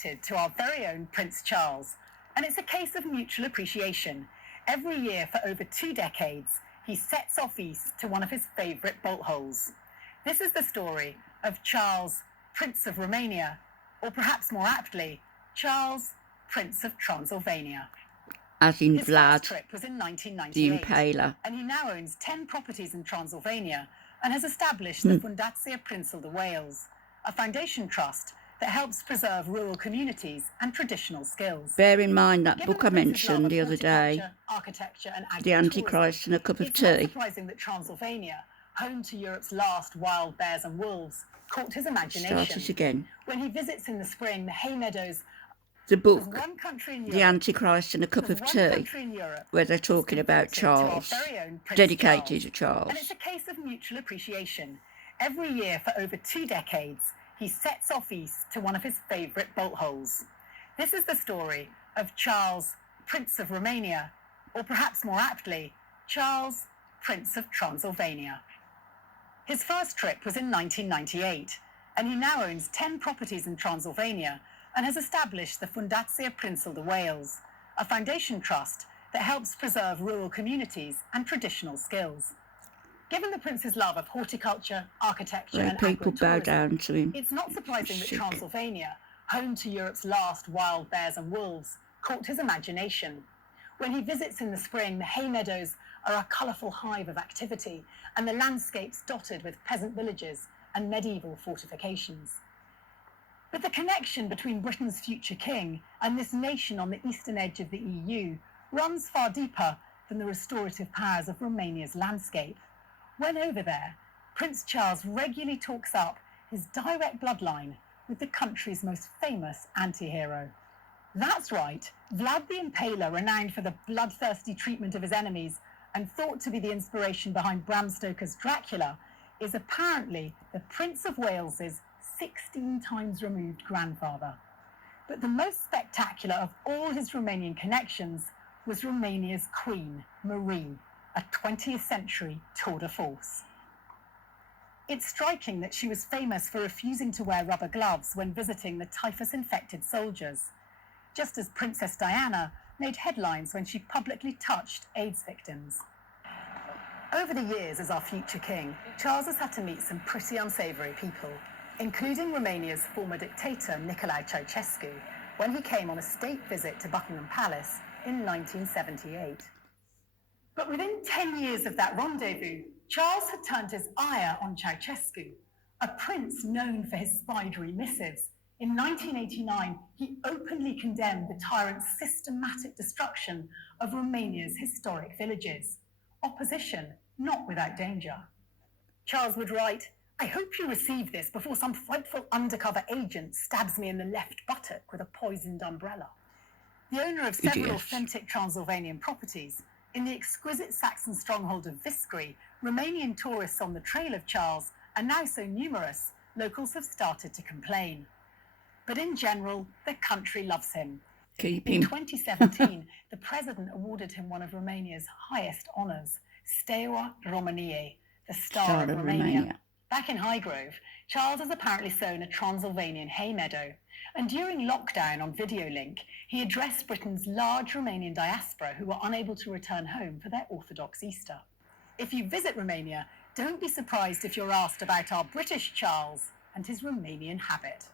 To our very own Prince Charles, and it's a case of mutual appreciation. Every year for over 2 decades, he sets off east to one of his favourite bolt holes. This is the story of Charles, Prince of Romania, or perhaps more aptly, Charles, Prince of Transylvania. As in His Vlad, first trip was in the 1998, Impaler. and he now owns 10 properties in Transylvania and has established the Fundacja Princeul de Wales, a foundation trust that helps preserve rural communities and traditional skills. Bear in mind that Given book I the Prince's love mentioned of the other day, horticulture, architecture and The agritourism, Antichrist and a Cup of it's not Tea. surprising that Transylvania, home to Europe's last wild bears and wolves, caught his imagination. Start it again. When he visits in the spring the hay meadows The of book, one country in The Europe, Antichrist and a Cup there's of one Tea, country in Europe where they're that's talking been about devoted to our Charles, very own Prince dedicated to Charles. Charles. And it's a case of mutual appreciation. Every year for over 2 decades, he sets off east to one of his favourite bolt holes. This is the story of Charles, Prince of Romania, or perhaps more aptly, Charles, Prince of Transylvania. His first trip was in 1998, and he now owns 10 properties in Transylvania and has established the Fundacja Princeul de Wales, a foundation trust that helps preserve rural communities and traditional skills. Given the Prince's love of horticulture, architecture Where and people bow agritourism, down to him. it's not surprising that Sick. Transylvania, home to Europe's last wild bears and wolves, caught his imagination. When he visits in the spring, the hay meadows are a colourful hive of activity, and the landscapes dotted with peasant villages and medieval fortifications. But the connection between Britain's future king and this nation on the eastern edge of the EU runs far deeper than the restorative powers of Romania's landscape. When over there, Prince Charles regularly talks up his direct bloodline with the country's most famous anti-hero. That's right, Vlad the Impaler, renowned for the bloodthirsty treatment of his enemies and thought to be the inspiration behind Bram Stoker's Dracula, is apparently the Prince of Wales's 16 times removed grandfather. But the most spectacular of all his Romanian connections was Romania's Queen, Marie, a 20th century tour de force. It's striking that she was famous for refusing to wear rubber gloves when visiting the typhus-infected soldiers, just as Princess Diana made headlines when she publicly touched AIDS victims. Over the years as our future king, Charles has had to meet some pretty unsavoury people, including Romania's former dictator Nicolae Ceausescu, when he came on a state visit to Buckingham Palace in 1978. But within 10 years of that rendezvous, Charles had turned his ire on Ceausescu, a prince known for his spidery missives. In 1989, he openly condemned the tyrant's systematic destruction of Romania's historic villages. Opposition not without danger. Charles would write, "I hope you receive this before some frightful undercover agent stabs me in the left buttock with a poisoned umbrella." The owner of several authentic Transylvanian properties, in the exquisite Saxon stronghold of Viscri, Romanian tourists on the trail of Charles are now so numerous, locals have started to complain. But in general, the country loves him. Keep In him. 2017, the president awarded him one of Romania's highest honours, Steaua Romaniei, the Star of Romania. Back in Highgrove, Charles has apparently sown a Transylvanian hay meadow, and during lockdown on video link, he addressed Britain's large Romanian diaspora who were unable to return home for their Orthodox Easter. If you visit Romania, don't be surprised if you're asked about our British Charles and his Romanian habit.